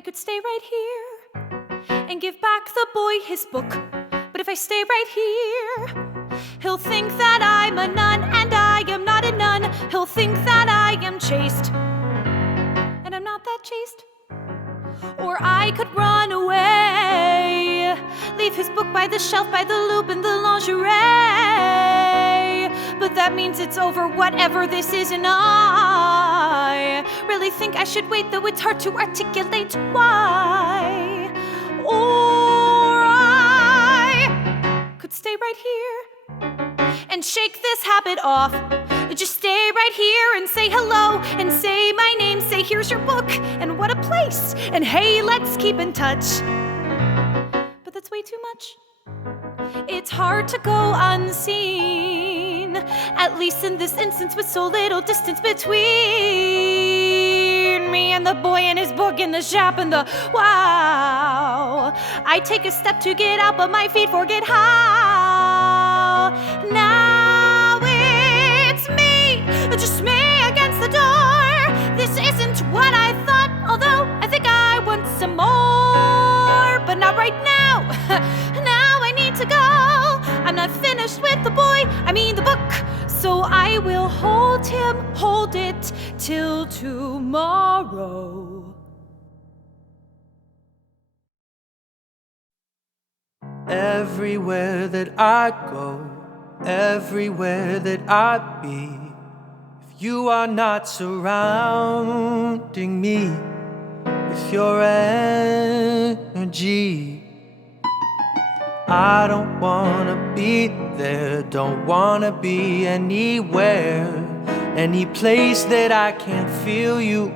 I could stay right here and give back the boy his book. But if I stay right here, he'll think that I'm a nun, and I am not a nun. He'll think that I am chaste, and I'm not that chaste. Or I could run away, leave his book by the shelf, by the loop and the lingerie. But that means it's over, whatever this is, and I really think I should wait, though it's hard to articulate why. Or I could stay right here and shake this habit off. Just stay right here and say hello and say my name, say here's your book and what a place, and hey, let's keep in touch. But that's way too much. It's hard to go unseen, at least in this instance, with so little distance between me and the boy and his book and the shop and the wow. I take a step to get out, but my feet forget how. Now it's me, just me against the door. This isn't what I thought, although I think I want some more. But not right now. Now I need to go. I'm not finished with the boy, I mean the book. So I will hold him, hold it till tomorrow. Everywhere that I go, everywhere that I be, if you are not surrounding me with your energy, I don't wanna be there, don't wanna be anywhere, any place that I can't feel you.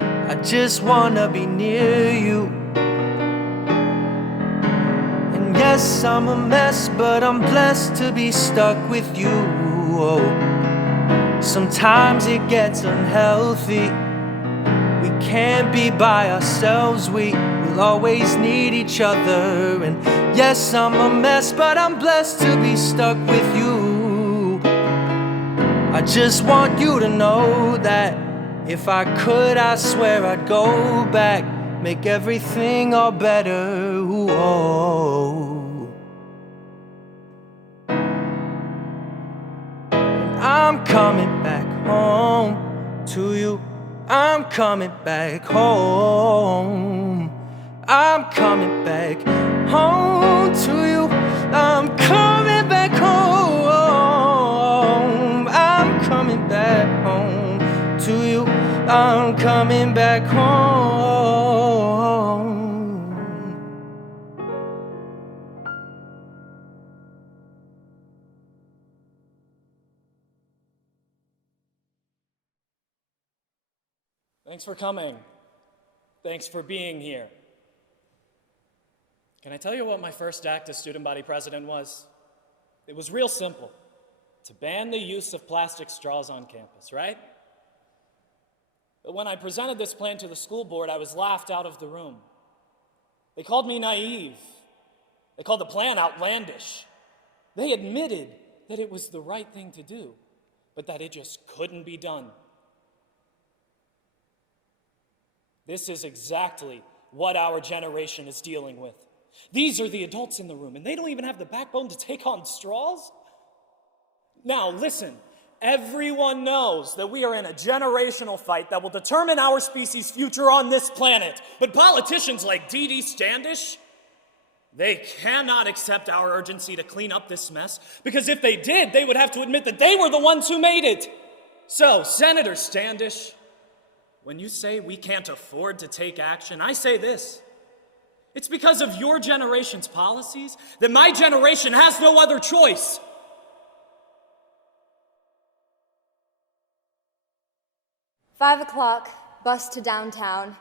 I just wanna be near you. And yes, I'm a mess, but I'm blessed to be stuck with you. Oh, sometimes it gets unhealthy. We can't be by ourselves, we will always need each other. And yes, I'm a mess, but I'm blessed to be stuck with you. I just want you to know that if I could, I swear I'd go back, make everything all better. Ooh, oh. And I'm coming back home to you. I'm coming back home. I'm coming back home to you. I'm coming back home. I'm coming back home to you. I'm coming back home. Thanks for coming. Thanks for being here. Can I tell you what my first act as student body president was? It was real simple. To ban the use of plastic straws on campus, right? But when I presented this plan to the school board, I was laughed out of the room. They called me naive. They called the plan outlandish. They admitted that it was the right thing to do, but that it just couldn't be done. This is exactly what our generation is dealing with. These are the adults in the room, and they don't even have the backbone to take on straws? Now, listen, everyone knows that we are in a generational fight that will determine our species' future on this planet. But politicians like Dee Dee Standish, they cannot accept our urgency to clean up this mess, because if they did, they would have to admit that they were the ones who made it. So, Senator Standish, when you say we can't afford to take action, I say this. It's because of your generation's policies that my generation has no other choice. $5 bus to downtown.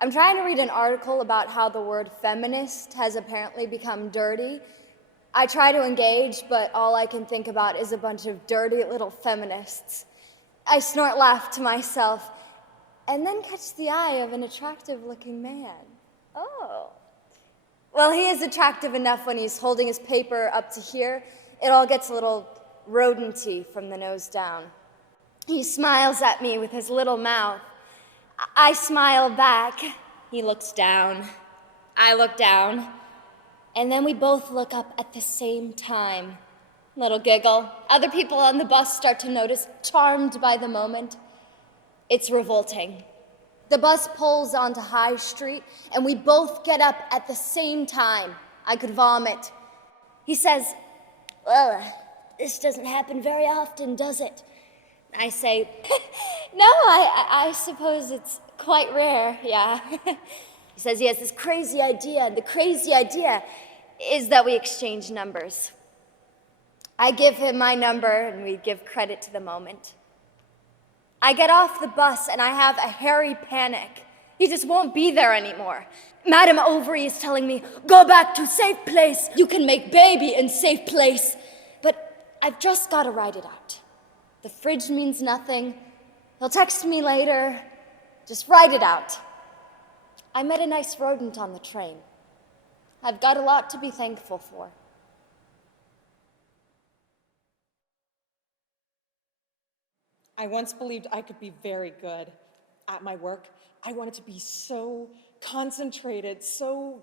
I'm trying to read an article about how the word feminist has apparently become dirty. I try to engage, but all I can think about is a bunch of dirty little feminists. I snort laugh to myself, and then catch the eye of an attractive-looking man. Oh. Well, he is attractive enough when he's holding his paper up to here. It all gets a little rodent-y from the nose down. He smiles at me with his little mouth. I smile back. He looks down. I look down. And then we both look up at the same time. Little giggle. Other people on the bus start to notice, charmed by the moment. It's revolting. The bus pulls onto High Street, and we both get up at the same time. I could vomit. He says, "Well, this doesn't happen very often, does it?" I say, "No, I suppose it's quite rare, yeah." He says he has this crazy idea, and the crazy idea is that we exchange numbers. I give him my number, and we give credit to the moment. I get off the bus, and I have a hairy panic. He just won't be there anymore. Madame Overy is telling me, "Go back to safe place. You can make baby in safe place." But I've just got to write it out. The fridge means nothing. He'll text me later. Just write it out. I met a nice rodent on the train. I've got a lot to be thankful for. I once believed I could be very good at my work. I wanted to be so concentrated, so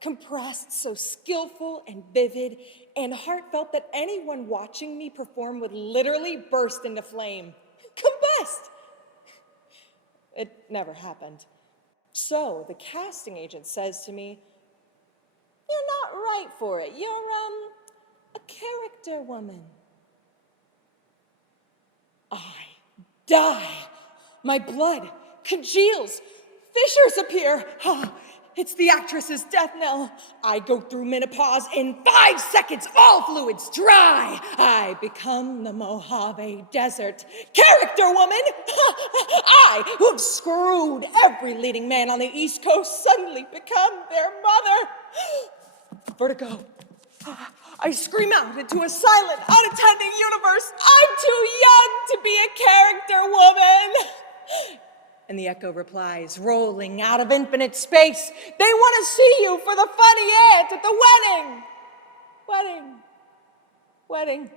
compressed, so skillful and vivid and heartfelt that anyone watching me perform would literally burst into flame. Combust! It never happened. So the casting agent says to me, "You're not right for it. You're, a character woman." I die. My blood congeals. Fissures appear. It's the actress's death knell. I go through menopause in 5 seconds. All fluids dry. I become the Mojave Desert. Character woman. I, who have screwed every leading man on the East Coast, suddenly become their mother. Vertigo. I scream out into a silent, unattending universe. I'm too young to be a character woman. And the echo replies, rolling out of infinite space, "They want to see you for the funny aunt at the wedding." Wedding.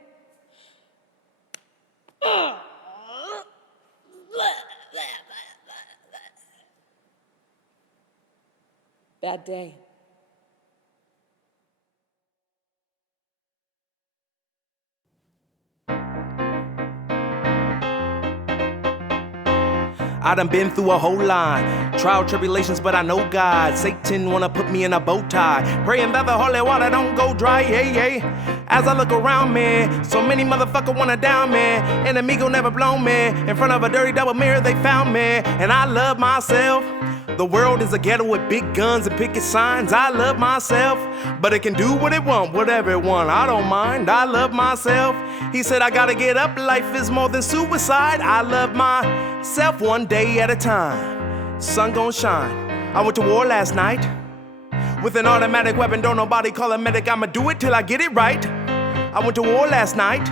Bad day. I done been through a whole line. Trial tribulations, but I know God. Satan wanna put me in a bow tie. Praying that the holy water don't go dry, yeah. As I look around me, so many motherfuckers wanna down me. And amigo never blown me. In front of a dirty double mirror, they found me. And I love myself. The world is a ghetto with big guns and picket signs. I love myself, but it can do what it want, whatever it want. I don't mind, I love myself. He said I gotta get up, life is more than suicide. I love myself one day at a time. Sun gon' shine. I went to war last night with an automatic weapon, don't nobody call a medic. I'ma do it till I get it right. I went to war last night.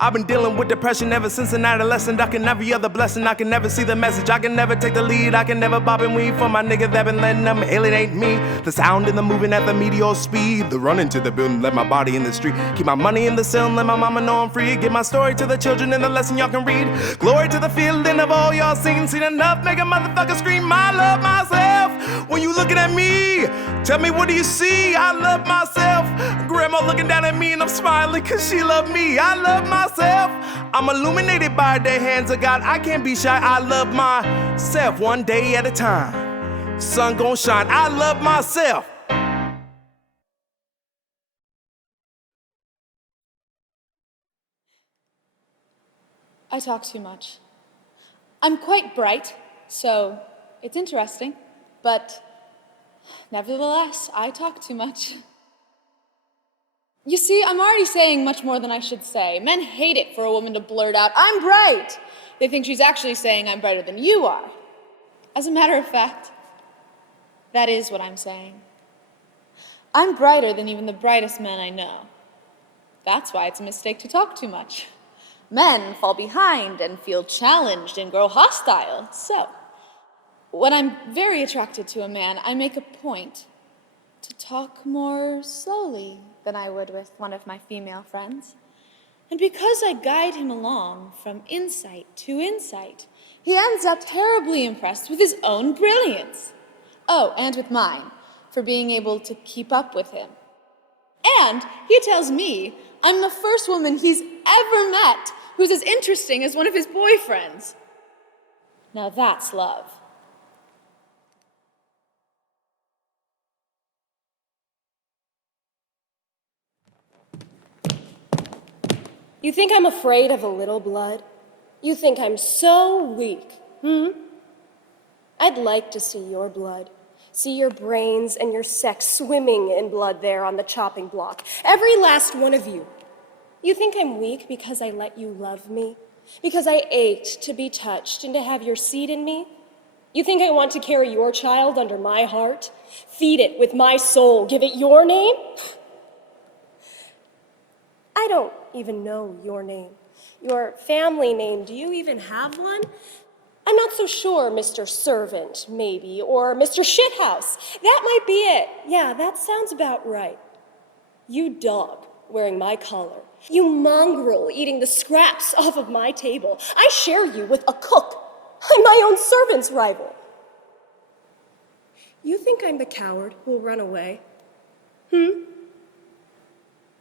I've been dealing with depression ever since an adolescent. I can never hear the blessing, I can never see the message. I can never take the lead, I can never bob and weave for my nigga that been letting them alienate me. The sound and the moving at the meteor speed. The running to the building, let my body in the street. Keep my money in the ceiling, let my mama know I'm free. Give my story to the children and the lesson y'all can read. Glory to the feeling of all y'all seen enough, make a motherfucker scream, I love myself. When you looking at me, tell me what do you see? I love myself. Grandma looking down at me and I'm smiling cause she loved me. I love myself. I'm illuminated by the hands of God. I can't be shy. I love myself one day at a time. Sun gon' shine. I love myself. I talk too much. I'm quite bright, so it's interesting, but nevertheless, I talk too much. You see, I'm already saying much more than I should say. Men hate it for a woman to blurt out, "I'm bright." They think she's actually saying, "I'm brighter than you are." As a matter of fact, that is what I'm saying. I'm brighter than even the brightest men I know. That's why it's a mistake to talk too much. Men fall behind and feel challenged and grow hostile. So, when I'm very attracted to a man, I make a point to talk more slowly than I would with one of my female friends. And because I guide him along from insight to insight, he ends up terribly impressed with his own brilliance. Oh, and with mine, for being able to keep up with him. And he tells me I'm the first woman he's ever met who's as interesting as one of his boyfriends. Now that's love. You think I'm afraid of a little blood? You think I'm so weak, I'd like to see your blood. See your brains and your sex swimming in blood there on the chopping block. Every last one of you. You think I'm weak because I let you love me? Because I ached to be touched and to have your seed in me? You think I want to carry your child under my heart? Feed it with my soul, give it your name? I don't even know your name. Your family name, do you even have one? I'm not so sure, Mr. Servant, maybe, or Mr. Shithouse. That might be it. Yeah, that sounds about right. You dog wearing my collar. You mongrel eating the scraps off of my table. I share you with a cook. I'm my own servant's rival. You think I'm the coward who'll run away?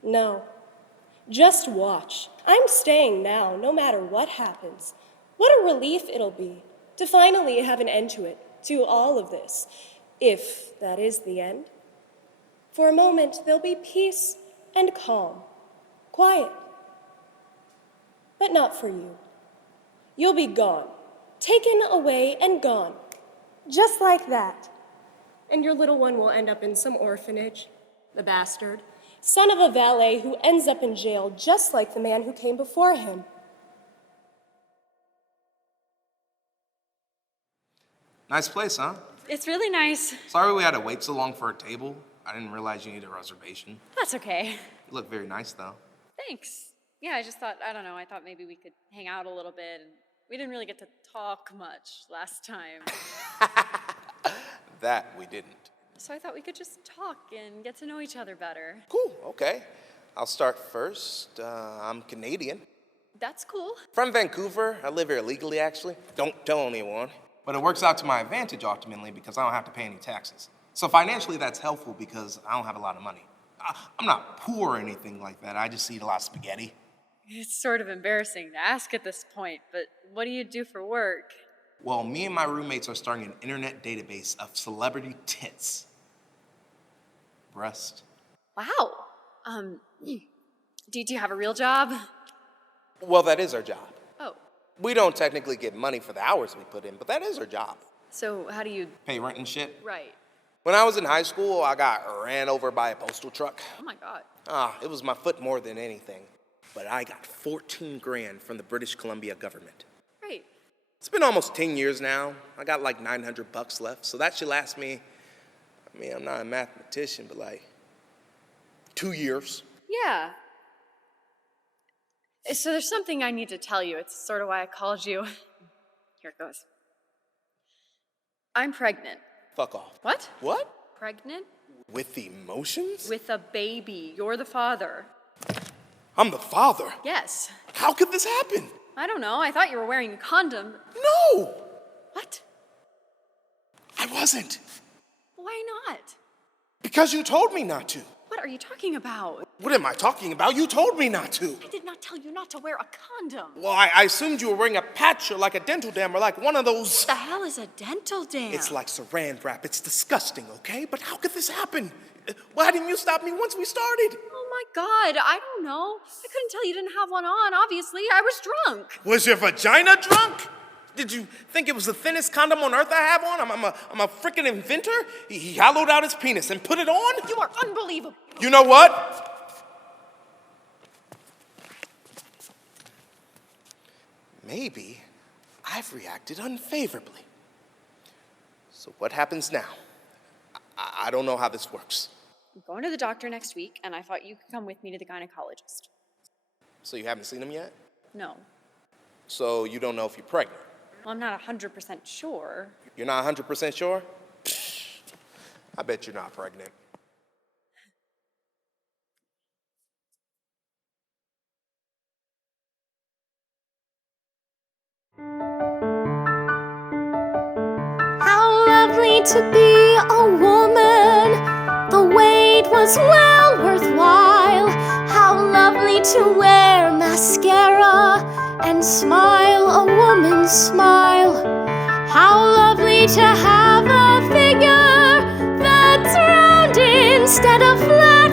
No. Just watch. I'm staying now, no matter what happens. What a relief it'll be to finally have an end to it, to all of this, if that is the end. For a moment, there'll be peace and calm, quiet. But not for you. You'll be gone, taken away and gone, just like that. And your little one will end up in some orphanage, the bastard, son of a valet who ends up in jail just like the man who came before him. Nice place, huh? It's really nice. Sorry we had to wait so long for a table. I didn't realize you needed a reservation. That's okay. You look very nice, though. Thanks. Yeah, I just thought, I don't know, I thought maybe we could hang out a little bit. And we didn't really get to talk much last time. That we didn't. So I thought we could just talk and get to know each other better. Cool, okay. I'll start first. I'm Canadian. That's cool. From Vancouver. I live here legally, actually. Don't tell anyone. But it works out to my advantage, ultimately, because I don't have to pay any taxes. So financially, that's helpful because I don't have a lot of money. I'm not poor or anything like that. I just eat a lot of spaghetti. It's sort of embarrassing to ask at this point, but what do you do for work? Well, me and my roommates are starting an internet database of celebrity tits. Breast. Wow. Do you have a real job? Well, that is our job. Oh, We don't technically get money for the hours we put in, but that is our job. so how do you... Pay rent and shit. Right. When I was in high school, I got ran over by a postal truck. Oh my God. It was my foot more than anything. But I got 14 grand from the British Columbia government. Great. It's been almost 10 years now. I got like $900 left, so that should last me, I mean, I'm not a mathematician, but like 2 years. Yeah. So there's something I need to tell you. It's sort of why I called you. Here it goes. I'm pregnant. Fuck off. What? What? Pregnant? With emotions? With a baby. You're the father. I'm the father. Yes. How could this happen? I don't know. I thought you were wearing a condom. No! What? I wasn't. Why not? Because you told me not to. What are you talking about? What am I talking about? You told me not to. I did not tell you not to wear a condom. Well, I assumed you were wearing a patch or like a dental dam or like one of those. What the hell is a dental dam? It's like saran wrap. It's disgusting, okay? But how could this happen? Why didn't you stop me once we started? Oh my God, I don't know. I couldn't tell you didn't have one on, obviously. I was drunk. Was your vagina drunk? Did you think it was the thinnest condom on earth I have on? I'm a freaking inventor. He hollowed out his penis and put it on? You are unbelievable. You know what? Maybe I've reacted unfavorably. So what happens now? I don't know how this works. I'm going to the doctor next week, and I thought you could come with me to the gynecologist. So you haven't seen him yet? No. So you don't know if you're pregnant? Well, I'm not 100% sure. You're not 100% sure? I bet you're not pregnant. How lovely to be a woman. The wait was well worthwhile. How lovely to wear mascara and smile a woman's smile. How lovely to have a figure that's round instead of flat.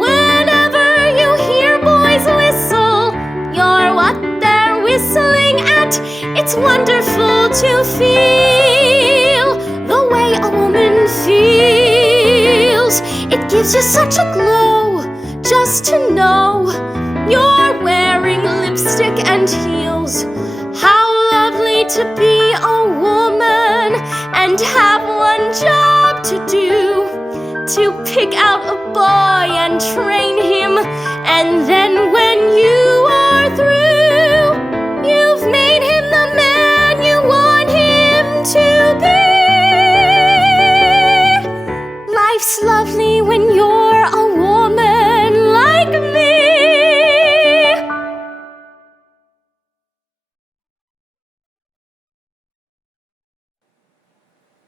Whenever you hear boys whistle, you're what they're whistling at. It's wonderful to feel the way a woman feels. It gives you such a glow just to know you're wearing lipstick and heels. How lovely to be a woman and have one job to do, to pick out a boy and train him, and then when you are through, you've made him the man you want him to be. Life's lovely when you're a woman like me.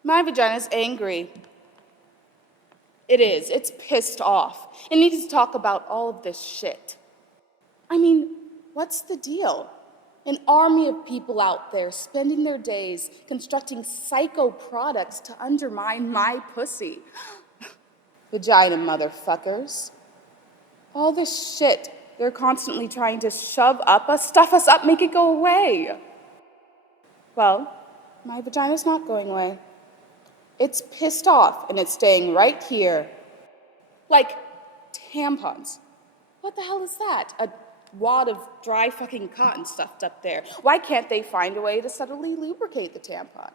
My vagina's angry. It is. It's pissed off. It needs to talk about all of this shit. I mean, what's the deal? An army of people out there spending their days constructing psycho products to undermine my pussy. Vagina motherfuckers. All this shit they're constantly trying to shove up us, stuff us up, make it go away. Well, my vagina's not going away. It's pissed off, and it's staying right here. Like tampons. What the hell is that? A wad of dry fucking cotton stuffed up there. Why can't they find a way to subtly lubricate the tampon?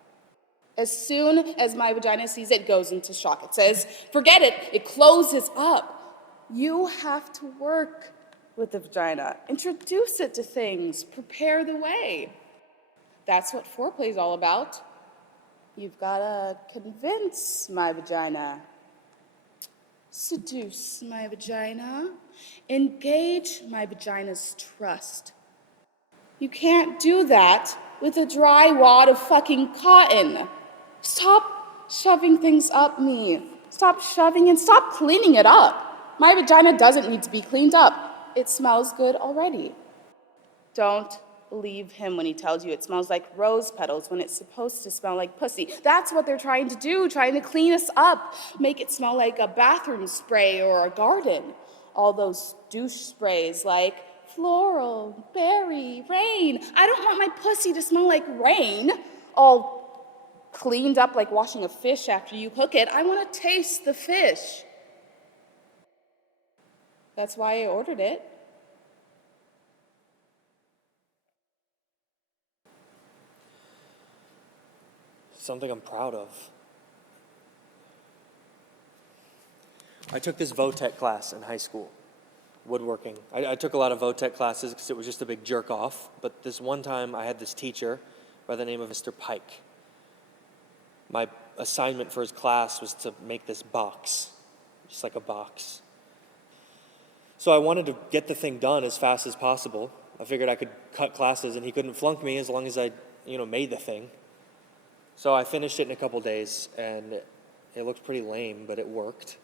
As soon as my vagina sees it, it goes into shock. It says, forget it, it closes up. You have to work with the vagina. Introduce it to things. Prepare the way. That's what foreplay is all about. You've gotta convince my vagina. Seduce my vagina. Engage my vagina's trust. You can't do that with a dry wad of fucking cotton. Stop shoving things up me. Stop shoving and stop cleaning it up. My vagina doesn't need to be cleaned up. It smells good already. Don't believe him when he tells you it smells like rose petals when it's supposed to smell like pussy. That's what they're trying to do, trying to clean us up, make it smell like a bathroom spray or a garden. All those douche sprays like floral, berry, rain. I don't want my pussy to smell like rain, all cleaned up like washing a fish after you cook it. I want to taste the fish. That's why I ordered it. Something I'm proud of. I took this VOTEC class in high school, woodworking. I took a lot of VOTEC classes because it was just a big jerk off, but this one time I had this teacher by the name of Mr. Pike. My assignment for his class was to make this box, just like a box. So I wanted to get the thing done as fast as possible. I figured I could cut classes and he couldn't flunk me as long as I, made the thing. So I finished it in a couple days, and it looked pretty lame, but it worked.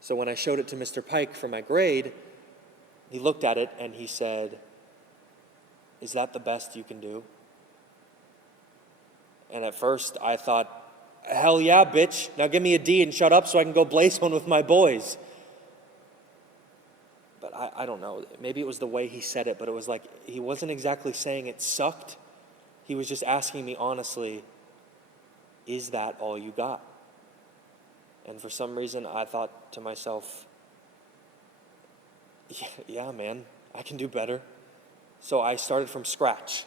So when I showed it to Mr. Pike for my grade, he looked at it and he said, "Is that the best you can do?" And at first I thought, hell yeah, bitch. Now give me a D and shut up so I can go blaze one with my boys. But I don't know. Maybe it was the way he said it, but it was like he wasn't exactly saying it sucked. He was just asking me honestly, is that all you got? And for some reason, I thought to myself, yeah, man, I can do better. So I started from scratch.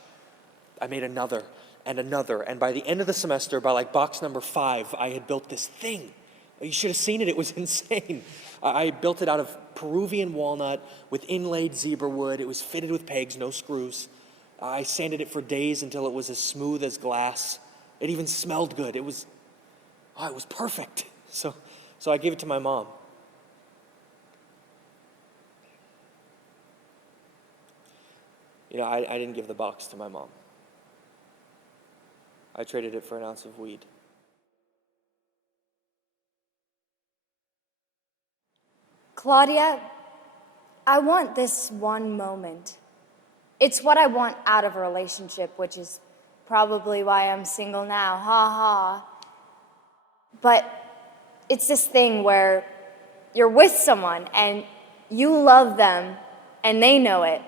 I made another, and by the end of the semester, by like box number 5, I had built this thing. You should have seen it, it was insane. I built it out of Peruvian walnut with inlaid zebra wood. It was fitted with pegs, no screws. I sanded it for days until it was as smooth as glass. It even smelled good. It was perfect. So I gave it to my mom. I didn't give the box to my mom. I traded it for an ounce of weed. Claudia, I want this one moment. It's what I want out of a relationship, which is probably why I'm single now, ha ha. But it's this thing where you're with someone and you love them and they know it,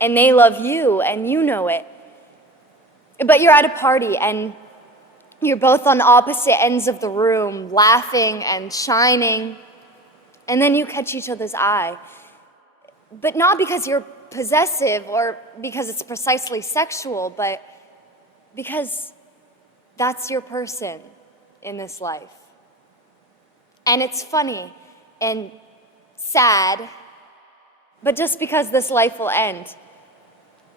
and they love you and you know it. But you're at a party and you're both on opposite ends of the room, laughing and shining, and then you catch each other's eye. But not because you're possessive or because it's precisely sexual, but because that's your person in this life. And it's funny and sad, but just because this life will end.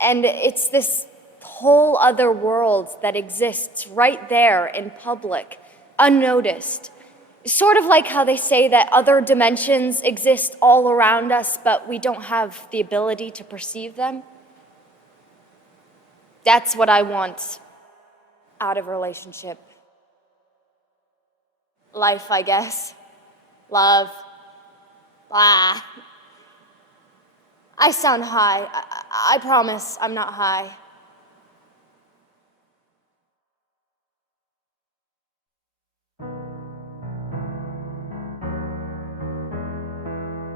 And it's this whole other world that exists right there in public, unnoticed. Sort of like how they say that other dimensions exist all around us, but we don't have the ability to perceive them. That's what I want out of a relationship. Life, I guess. Love. Blah. I sound high. I promise I'm not high.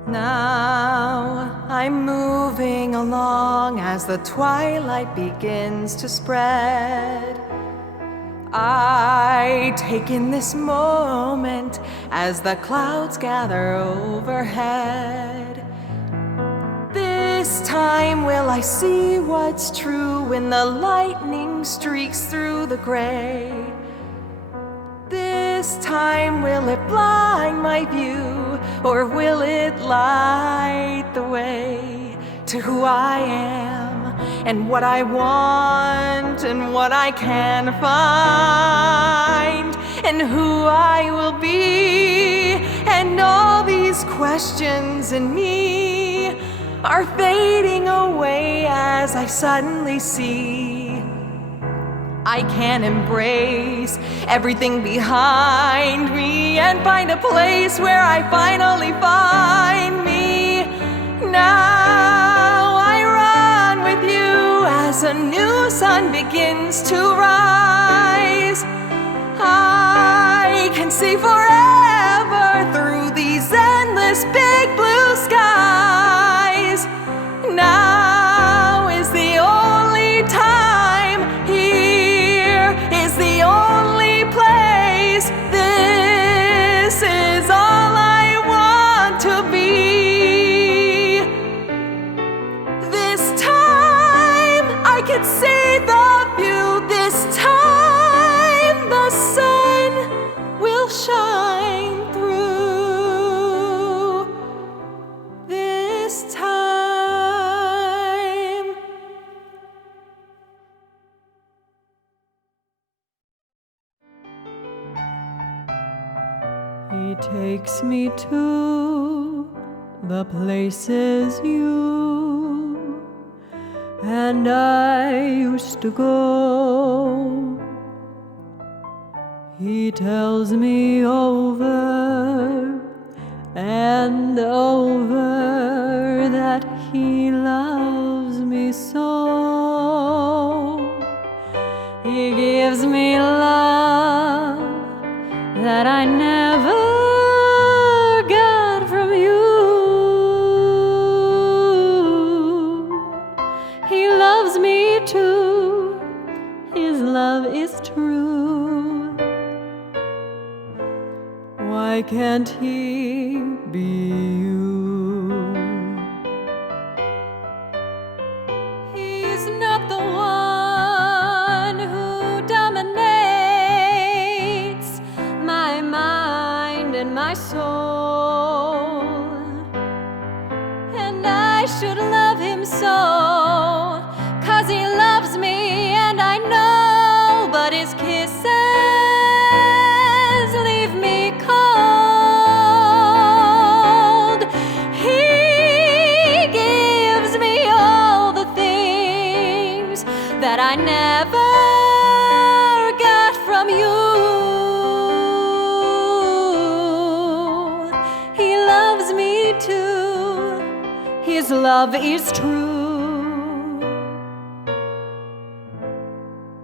Now I'm moving along as the twilight begins to spread. I take in this moment as the clouds gather overhead. This time will I see what's true when the lightning streaks through the gray. This time will it blind my view, or will it light the way to who I am and what I want and what I can find and who I will be? And all these questions in me are fading away as I suddenly see I can embrace everything behind me and find a place where I finally find me. Now I run with you as a new sun begins to rise. I can see forever through these endless big blue skies. Now is the only time, here is the only place. This is all I want to be. This time I can see the view. This time the sun will shine through. This time. He takes me to the places you and I used to go. He tells me over and over that he loves me so. He gives me love that I never got from you. He loves me too, his love is true. Why can't he be you? He's not the one who dominates my mind and my soul, and I should love him so, 'cause he loves me and I know, but his kisses leave me cold. He gives me all the things that I never got from you. He loves me his love is true.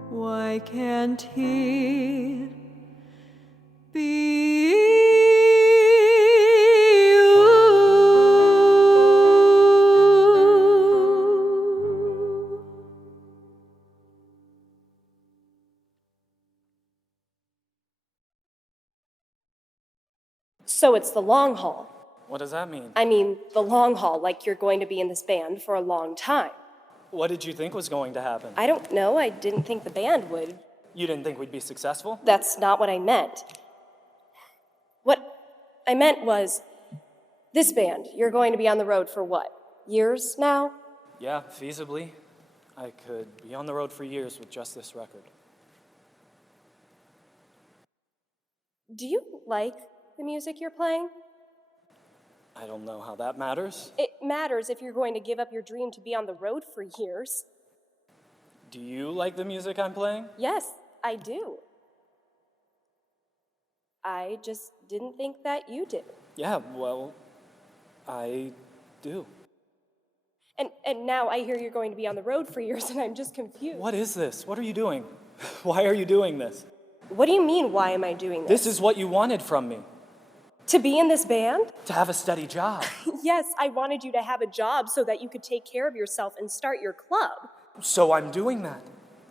Why can't he be you? So it's the long haul. What does that mean? I mean, the long haul, like you're going to be in this band for a long time. What did you think was going to happen? I don't know, I didn't think the band would. You didn't think we'd be successful? That's not what I meant. What I meant was, this band, you're going to be on the road for what? Years now? Yeah, feasibly. I could be on the road for years with just this record. Do you like the music you're playing? I don't know how that matters. It matters if you're going to give up your dream to be on the road for years. Do you like the music I'm playing? Yes, I do. I just didn't think that you did. Yeah, well, I do. And now I hear you're going to be on the road for years, and I'm just confused. What is this? What are you doing? Why are you doing this? What do you mean, why am I doing this? This is what you wanted from me. To be in this band? To have a steady job. Yes, I wanted you to have a job so that you could take care of yourself and start your club. So I'm doing that.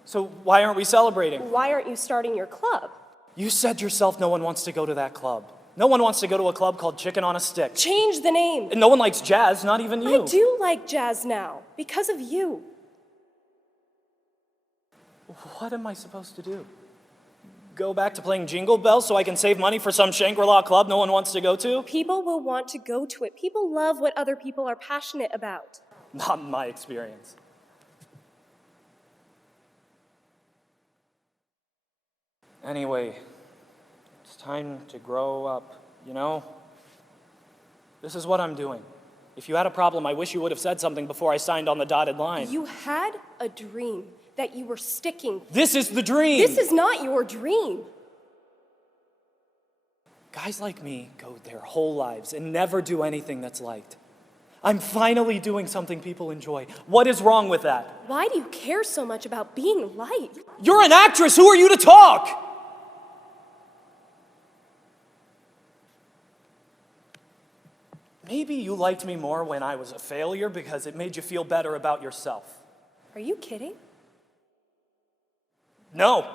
So why aren't we celebrating? Why aren't you starting your club? You said yourself no one wants to go to that club. No one wants to go to a club called Chicken on a Stick. Change the name. And no one likes jazz, not even you. I do like jazz now, because of you. What am I supposed to do? Go back to playing Jingle Bells so I can save money for some Shangri-La club no one wants to go to? People will want to go to it. People love what other people are passionate about. Not in my experience. Anyway, it's time to grow up, you know? This is what I'm doing. If you had a problem, I wish you would have said something before I signed on the dotted line. You had a dream that you were sticking. This is the dream! This is not your dream. Guys like me go their whole lives and never do anything that's liked. I'm finally doing something people enjoy. What is wrong with that? Why do you care so much about being liked? You're an actress! Who are you to talk? Maybe you liked me more when I was a failure because it made you feel better about yourself. Are you kidding? No.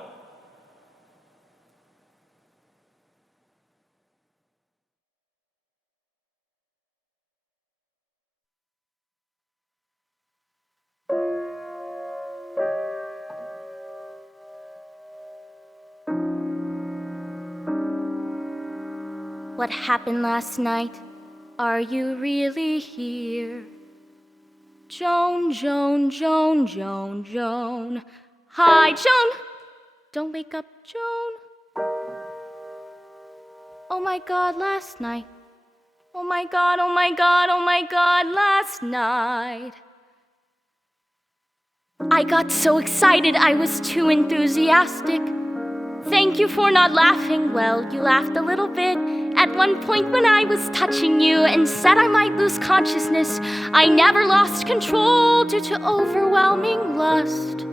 What happened last night? Are you really here? Joan, Joan, Joan, Joan, Joan. Hi, Joan! Don't wake up, Joan. Oh my God, last night. Oh my God, oh my God, oh my God, last night. I got so excited, I was too enthusiastic. Thank you for not laughing. Well, you laughed a little bit. At one point when I was touching you and said I might lose consciousness, I never lost control due to overwhelming lust.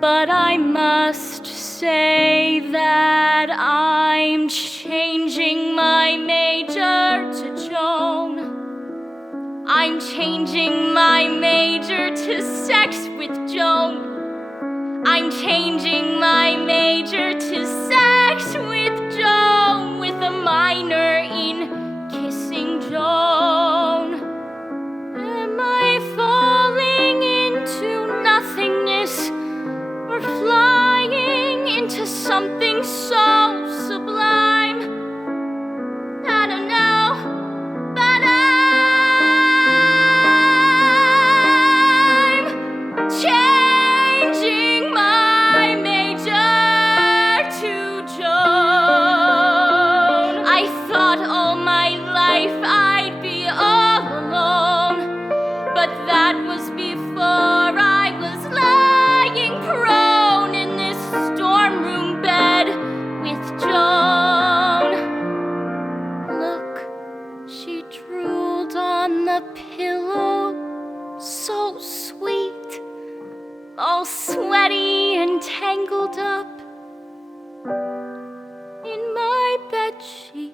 But I must say that I'm changing my major to Joan. I'm changing my major to sex with Joan. I'm changing my major to sex with Joan, with a minor in kissing Joan. Am I falling into nothingness or flying into something so sublime? I don't know, but I'm changing my major to Joan. I thought all my life I'd be all alone, but that was before I was lying prone in this storm room bed with sweaty and tangled up in my bedsheet,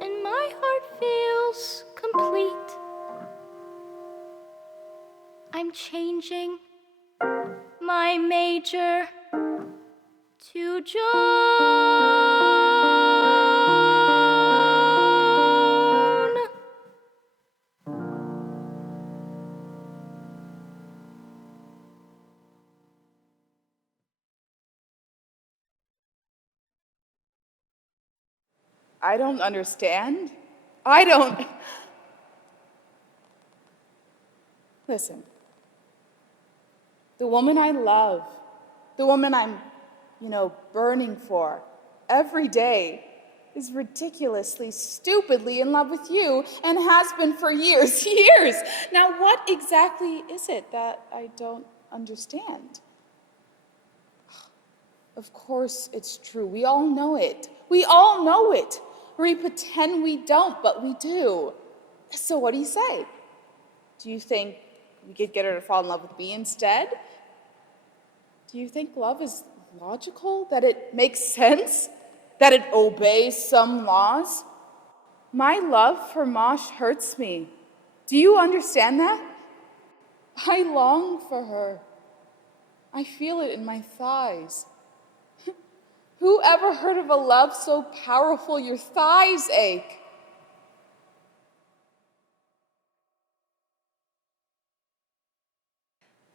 and my heart feels complete. I'm changing my major to Joan. I don't understand. I don't. Listen. The woman I love, the woman I'm, burning for every day, is ridiculously, stupidly in love with you and has been for years, years. Now, what exactly is it that I don't understand? Of course it's true. We all know it. We all know it. We pretend we don't, but we do. So what do you say? Do you think we could get her to fall in love with me instead? Do you think love is logical? That it makes sense? That it obeys some laws? My love for Mosh hurts me. Do you understand that? I long for her. I feel it in my thighs. Who ever heard of a love so powerful your thighs ache?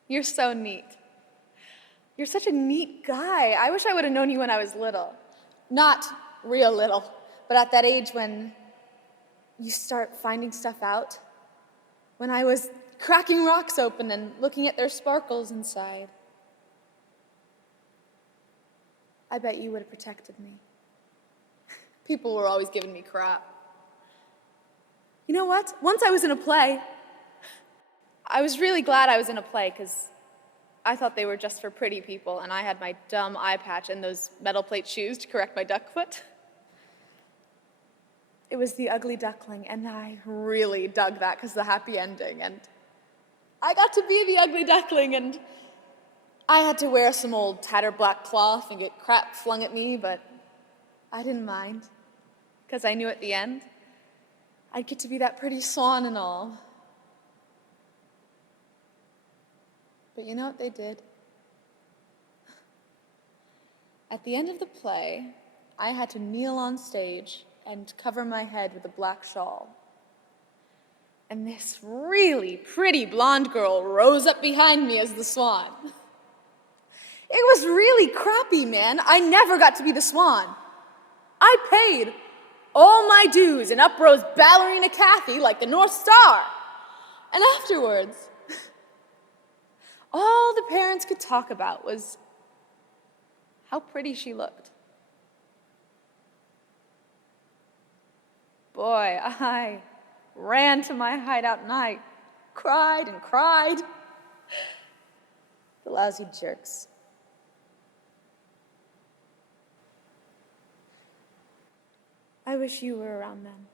You're so neat. You're such a neat guy. I wish I would have known you when I was little. Not real little, but at that age when you start finding stuff out. When I was cracking rocks open and looking at their sparkles inside. I bet you would have protected me. People were always giving me crap. You know what? Once I was in a play. I was really glad I was in a play because I thought they were just for pretty people, and I had my dumb eye patch and those metal plate shoes to correct my duck foot. It was The Ugly Duckling, and I really dug that because of the happy ending, and I got to be the ugly duckling, and I had to wear some old tattered black cloth and get crap flung at me, but I didn't mind, because I knew at the end I'd get to be that pretty swan and all. But you know what they did? At the end of the play, I had to kneel on stage and cover my head with a black shawl. And this really pretty blonde girl rose up behind me as the swan. It was really crappy, man. I never got to be the swan. I paid all my dues and up rose Ballerina Kathy like the North Star. And afterwards, all the parents could talk about was how pretty she looked. Boy, I ran to my hideout and I cried and cried. The lousy jerks. I wish you were around then.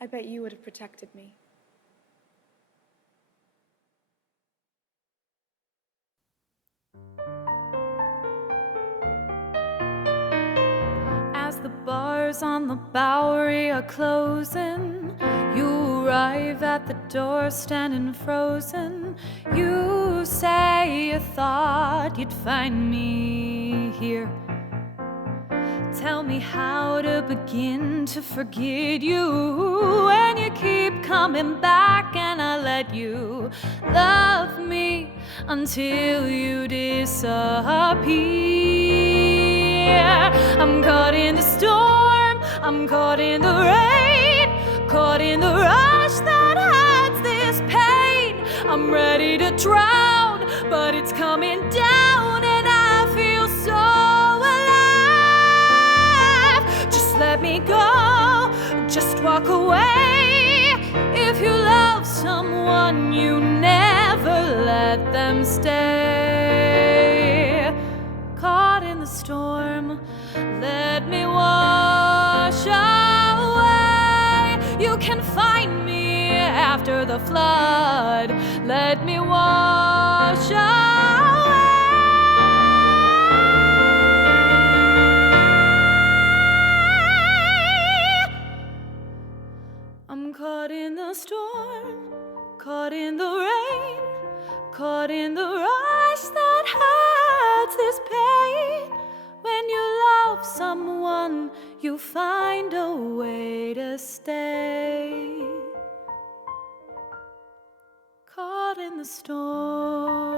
I bet you would have protected me. As the bars on the Bowery are closing, you arrive at the door standing frozen. You say you thought you'd find me here. Tell me how to begin to forget you when you keep coming back and I let you love me until you disappear. I'm caught in the storm, I'm caught in the rain, caught in the rush that hides this pain. I'm ready to drown, but it's coming down and I feel so alive. Just let me go, just walk away. If you love someone, you never let them stay. Caught in the storm, let me wash away. You can find me after after the flood. Let me wash away. I'm caught in the storm, caught in the rain, caught in the rush that hides this pain. When you love someone, you find a way to stay. Caught in the storm.